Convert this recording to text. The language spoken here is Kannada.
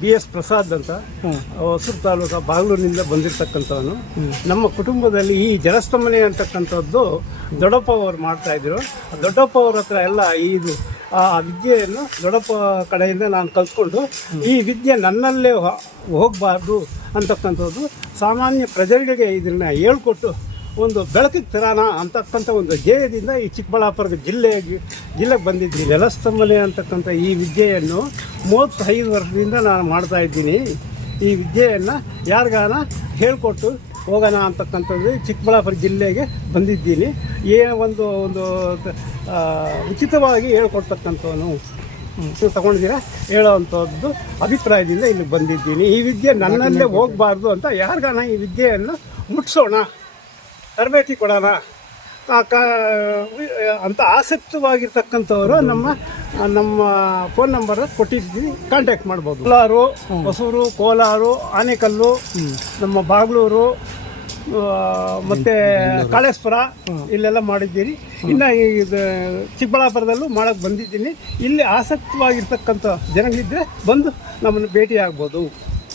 ಬಿ ಎಸ್ ಪ್ರಸಾದ್ ಅಂತ. ಹೊಸೂರು ತಾಲೂಕು ಬಾಗ್ಲೂರಿನಿಂದ ಬಂದಿರತಕ್ಕಂಥವನು. ನಮ್ಮ ಕುಟುಂಬದಲ್ಲಿ ಈ ಜಲಸ್ತಂಭನೆ ಅಂತಕ್ಕಂಥದ್ದು ದೊಡ್ಡಪ್ಪ ಅವರು ಮಾಡ್ತಾ ಇದ್ರು. ದೊಡ್ಡಪ್ಪ ಅವ್ರ ಹತ್ರ ಎಲ್ಲ ಇದು ಆ ವಿದ್ಯೆಯನ್ನು ದೊಡ್ಡಪ್ಪ ಕಡೆಯಿಂದ ನಾನು ಕಲ್ತ್ಕೊಂಡು ಈ ವಿದ್ಯೆ ನನ್ನಲ್ಲೇ ಹೋಗಬಾರ್ದು ಅಂತಕ್ಕಂಥದ್ದು ಸಾಮಾನ್ಯ ಪ್ರಜೆಗಳಿಗೆ ಇದನ್ನ ಹೇಳ್ಕೊಟ್ಟು ಒಂದು ಬೆಳಕಿಗೆ ತರಾನ ಅಂತಕ್ಕಂಥ ಒಂದು ಧ್ಯೇಯದಿಂದ ಈ ಚಿಕ್ಕಬಳ್ಳಾಪುರ ಜಿಲ್ಲೆಗೆ ಜಿಲ್ಲೆಗೆ ಬಂದಿದ್ದೀನಿ. ನೆಲಸ್ತಂಭನೆ ಅಂತಕ್ಕಂಥ ಈ ವಿದ್ಯೆಯನ್ನು ಮೂವತ್ತೈದು ವರ್ಷದಿಂದ ನಾನು ಮಾಡ್ತಾ ಇದ್ದೀನಿ. ಈ ವಿದ್ಯೆಯನ್ನು ಯಾರಿಗಾನ ಹೇಳಿಕೊಟ್ಟು ಹೋಗೋಣ ಅಂತಕ್ಕಂಥದ್ದು ಚಿಕ್ಕಬಳ್ಳಾಪುರ ಜಿಲ್ಲೆಗೆ ಬಂದಿದ್ದೀನಿ. ಏ ಒಂದು ಒಂದು ಉಚಿತವಾಗಿ ಹೇಳ್ಕೊಡ್ತಕ್ಕಂಥವನು ನೀವು ತಗೊಂಡಿದ್ದೀರಾ? ಹೇಳೋವಂಥದ್ದು ಅಭಿಪ್ರಾಯದಿಂದ ಇಲ್ಲಿಗೆ ಬಂದಿದ್ದೀನಿ. ಈ ವಿದ್ಯೆ ನನ್ನಲ್ಲೇ ಹೋಗಬಾರ್ದು ಅಂತ ಯಾರಿಗಾನ ಈ ವಿದ್ಯೆಯನ್ನು ಮುಟ್ಸೋಣ? ತರಬೇತಿ ಕೊಡೋಣ. ಅಂತ ಆಸಕ್ತವಾಗಿರ್ತಕ್ಕಂಥವರು ನಮ್ಮ ನಮ್ಮ ಫೋನ್ ನಂಬರ್ ಕೊಟ್ಟಿದ್ದೀವಿ. ಕಾಂಟ್ಯಾಕ್ಟ್ ಮಾಡ್ಬೋದು. ಕೋಲಾರು, ಹೊಸೂರು, ಕೋಲಾರು, ಆನೇಕಲ್ಲು, ನಮ್ಮ ಬಾಗ್ಲೂರು ಮತ್ತು ಮತ್ತೆ ಕಾಳೇಶ್ವರ ಇಲ್ಲೆಲ್ಲ ಮಾಡಿದ್ದೀರಿ. ಇನ್ನು ಇದು, ಚಿಕ್ಕಬಳ್ಳಾಪುರದಲ್ಲೂ ಮಾಡೋಕ್ಕೆ ಬಂದಿದ್ದೀನಿ. ಇಲ್ಲಿ ಆಸಕ್ತವಾಗಿರ್ತಕ್ಕಂಥ ಜನಗಳಿದ್ದರೆ ಬಂದು ನಮ್ಮನ್ನು ಭೇಟಿ ಆಗ್ಬೋದು